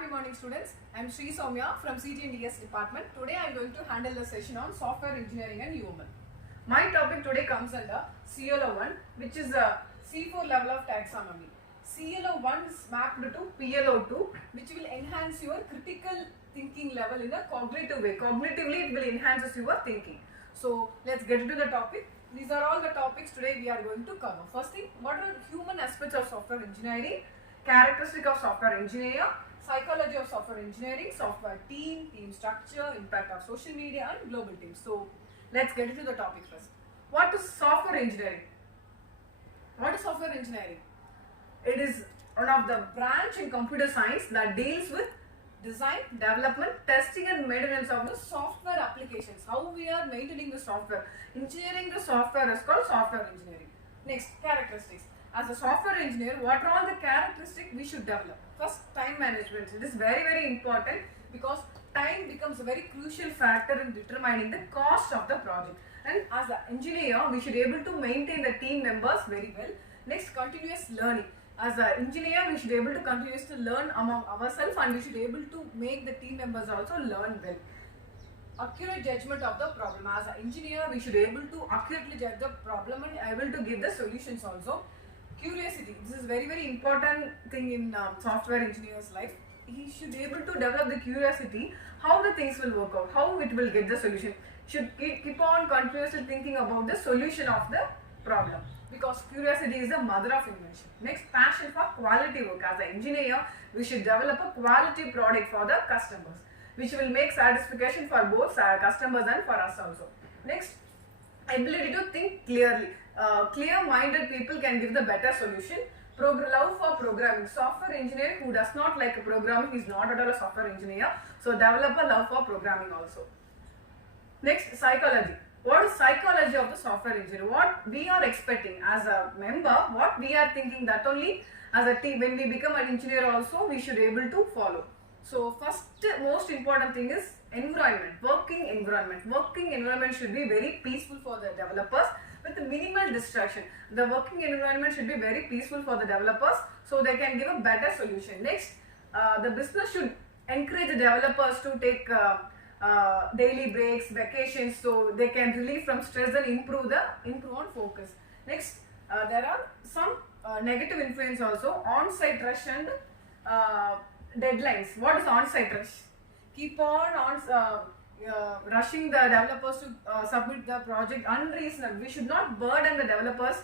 Happy morning students. I am Ms.S.Srisowmiya from CT&DS department. Today I am going to handle the session on software engineering and human. My topic today comes under CLO1, which is a C4 level of taxonomy. CLO1 is mapped to PLO2, which will enhance your critical thinking level in a cognitive way. Cognitively it will enhance your thinking. So let's get into the topic. These are all the topics today we are going to cover. First thing, what are human aspects of software engineering? Characteristic of software engineer, psychology of software engineering, software team structure, impact of social media and global teams. So let's get into the topic first. What is software engineering? What is software engineering? It is one of the branch in computer science that deals with design, development, testing and maintenance of the software applications. How we are maintaining the software. Engineering the software is called software engineering. Next, characteristics. As a software engineer, what are all the characteristics we should develop? First, time management. It is very important because time becomes a very crucial factor in determining the cost of the project. And as an engineer, we should be able to maintain the team members very well. Next, continuous learning. As an engineer, we should be able to continuously learn among ourselves and we should be able to make the team members also learn well. Accurate judgment of the problem. As an engineer, we should be able to accurately judge the problem and able to give the solutions also. Curiosity. This is very important thing in software engineer's life. He should be able to develop the curiosity how the things will work out, how it will get the solution. Should keep on continuously thinking about the solution of the problem because curiosity is the mother of invention. Next, passion for quality work. As an engineer, we should develop a quality product for the customers which will make satisfaction for both customers and for us also. Next, ability to think clearly. Clear-minded people can give the better solution. Love for programming. Software engineer who does not like programming is not at all a software engineer. So develop a love for programming also. Next, psychology. What is psychology of the software engineer? What we are expecting as a member, what we are thinking that only as a team, when we become an engineer also, we should be able to follow. So first most important thing is environment, working environment. Working environment should be very peaceful for the developers with minimal distraction. The working environment should be very peaceful for the developers so they can give a better solution. Next, the business should encourage the developers to take daily breaks, vacations so they can relieve from stress and improve on focus. Next, there are some negative influence also, on-site rush and deadlines. What is on-site rush? Keep on rushing the developers to submit the project unreasonable. We should not burden the developers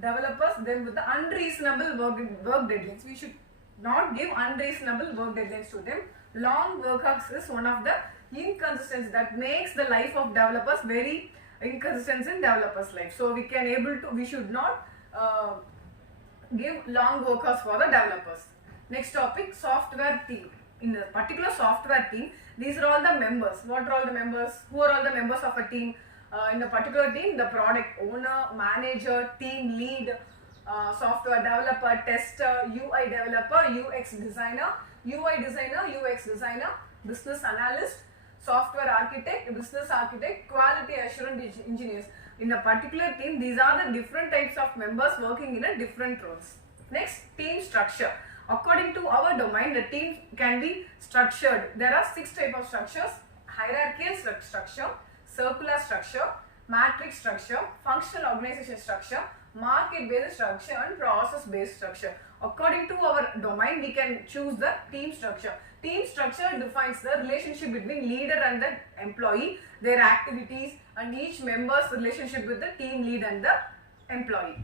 then with the unreasonable work deadlines. We should not give unreasonable work deadlines to them. Long work hours is one of the inconsistencies that makes the life of developers very inconsistent in developers' life. So we should not give long work hours for the developers. Next topic, software team. In a particular software team, these are all the members. What are all the members? Who are all the members of a team? In a particular team, the product owner, manager, team lead, software developer, tester, UI developer, UX designer, UX designer, business analyst, software architect, business architect, quality assurance engineers. In a particular team, these are the different types of members working in a different roles. Next, team structure. According to our domain, the team can be structured. There are 6 types of structures: hierarchical structure, circular structure, matrix structure, functional organization structure, market-based structure and process-based structure. According to our domain, we can choose the team structure. Team structure defines the relationship between leader and the employee, their activities and each member's relationship with the team lead and the employee.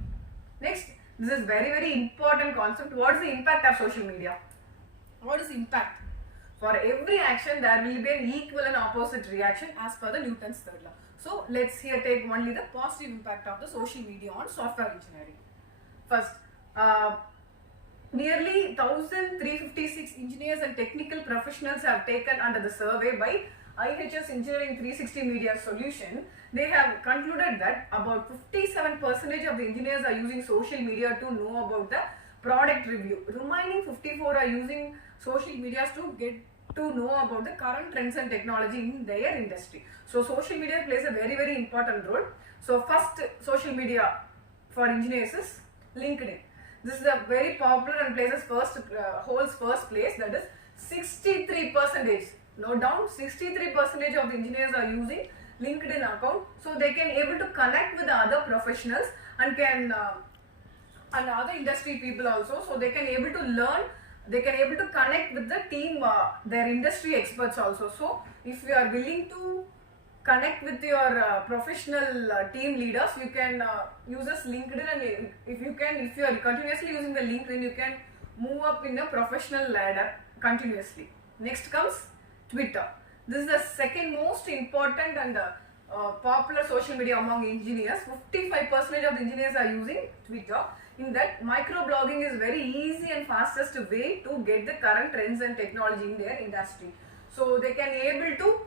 Next, this is very important concept. What is the impact of social media? What is impact? For every action, there will be an equal and opposite reaction as per the Newton's third law. So let's here take only the positive impact of the social media on software engineering. First, nearly 1,356 engineers and technical professionals have taken under the survey by IHS Engineering 360 Media Solution. They have concluded that about 57% of the engineers are using social media to know about the product review. Remaining 54 are using social media to get to know about the current trends and technology in their industry. So social media plays a very important role. So first social media for engineers is LinkedIn. This is a very popular and holds first place, that is 6 63%. Note down, 63% of the engineers are using LinkedIn account, so they can able to connect with the other professionals and can and other industry people also, so they can able to learn, they can able to connect with the team, their industry experts also. So if you are willing to connect with your professional team leaders, you can use this LinkedIn, and if you are continuously using the LinkedIn, you can move up in a professional ladder continuously. Next comes Twitter. This is the second most important and popular social media among engineers. 55% of the engineers are using Twitter. In that, microblogging is very easy and fastest way to get the current trends and technology in their industry. So they can able to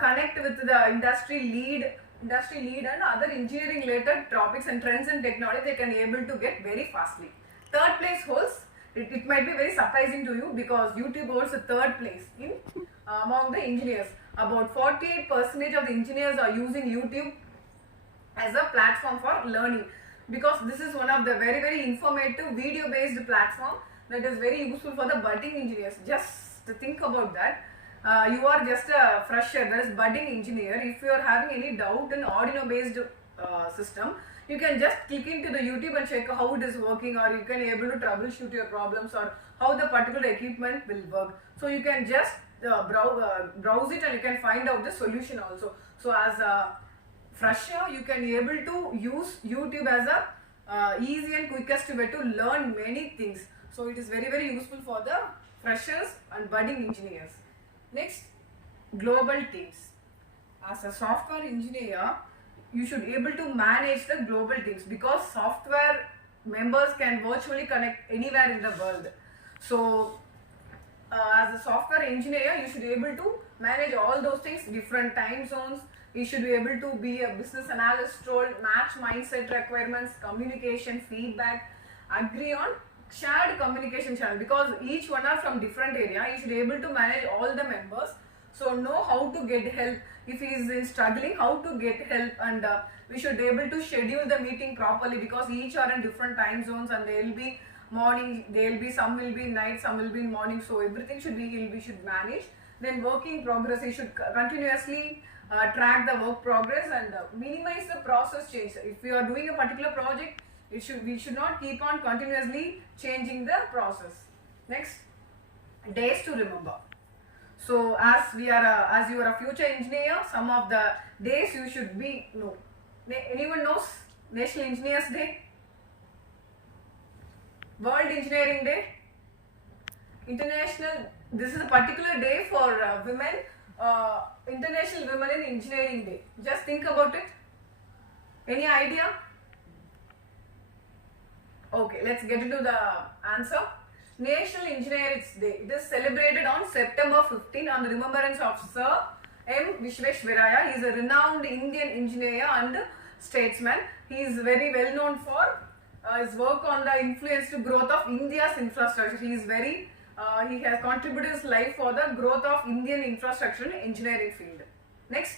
connect with the industry lead and other engineering related topics and trends and technology. They can able to get very fastly. Third place holds. It might be very surprising to you because YouTube holds the third place in among the engineers. About 48% of the engineers are using YouTube as a platform for learning, because this is one of the very informative video based platform that is very useful for the budding engineers. Just think about that. You are just a fresher, that is budding engineer. If you are having any doubt in Arduino based system, you can just click into the YouTube and check how it is working, or you can able to troubleshoot your problems or how the particular equipment will work. So you can just browse it and you can find out the solution also. So as a fresher, you can able to use YouTube as a easy and quickest way to learn many things. So it is very useful for the freshers and budding engineers. Next, global teams. As a software engineer, you should able to manage the global teams, because software members can virtually connect anywhere in the world. So as a software engineer, you should be able to manage all those things, different time zones. You should be able to be a business analyst role, match mindset requirements, communication, feedback, agree on shared communication channel, because each one are from different area. You should be able to manage all the members, so know how to get help if he is struggling, how to get help, and we should be able to schedule the meeting properly, because each are in different time zones and they will be morning, some will be night, some will be in morning, so everything should be we should manage. Then working progress, you should continuously track the work progress and minimize the process change. If we are doing a particular project, we should not keep on continuously changing the process. Next, days to remember. So as you are a future engineer, some of the days you should be know. Anyone knows National Engineers Day, World Engineering Day, International. This is a particular day for women, International Women in Engineering Day. Just think about it. Any idea? Okay, let's get into the answer. National Engineers Day. It is celebrated on September 15 on the remembrance of Sir M.S.Srisowmiya. He is a renowned Indian engineer and statesman. He is very well known for his work on the influence to growth of India's infrastructure. He has contributed his life for the growth of Indian infrastructure in engineering field. Next,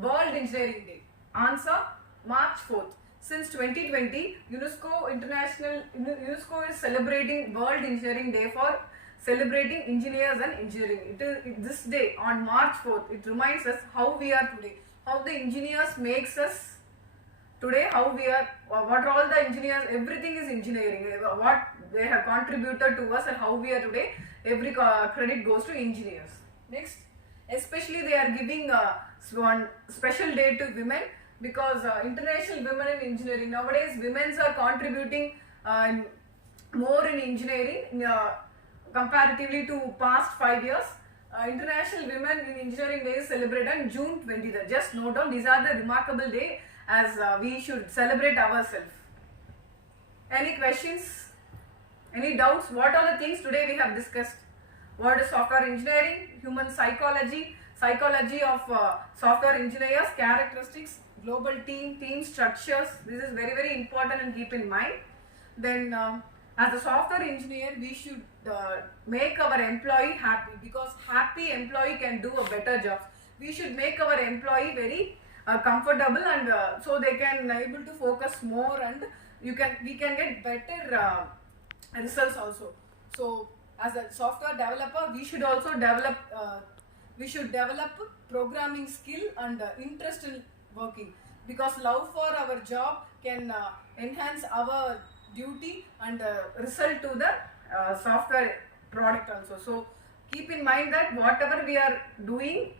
World Engineering Day. Answer, March 4th. Since 2020, UNESCO is celebrating World Engineering Day for celebrating engineers and engineering. This day on March 4th, it reminds us how we are today, how the engineers makes us today, how we are, what are all the engineers, everything is engineering, what they have contributed to us and how we are today, every credit goes to engineers. Next, especially they are giving one special day to women, because International Women in Engineering. Nowadays, women are contributing more in engineering comparatively to past 5 years. International Women in Engineering Day is celebrated on June 20th. Just note down, these are the remarkable day as we should celebrate ourselves. Any questions? Any doubts? What are the things today we have discussed? What is software engineering, human psychology, psychology of software engineers, characteristics, global team structures. This is very important and keep in mind. Then as a software engineer, we should make our employee happy, because happy employee can do a better job. We should make our employee very comfortable, and so they can able to focus more, and we can get better results also. So as a software developer, we should also develop programming skill and interest in working, because love for our job can enhance our duty and result to the software product also. So keep in mind that whatever we are doing,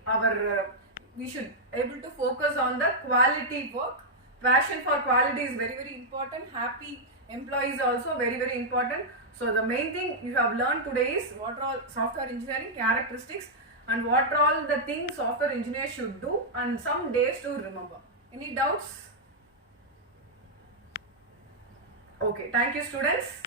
we should able to focus on the quality work. Passion for quality is very, very important. Happy employees also very, very important. So the main thing you have learned today is what are all software engineering characteristics and what are all the things software engineers should do and some days to remember. Any doubts? Okay, thank you students.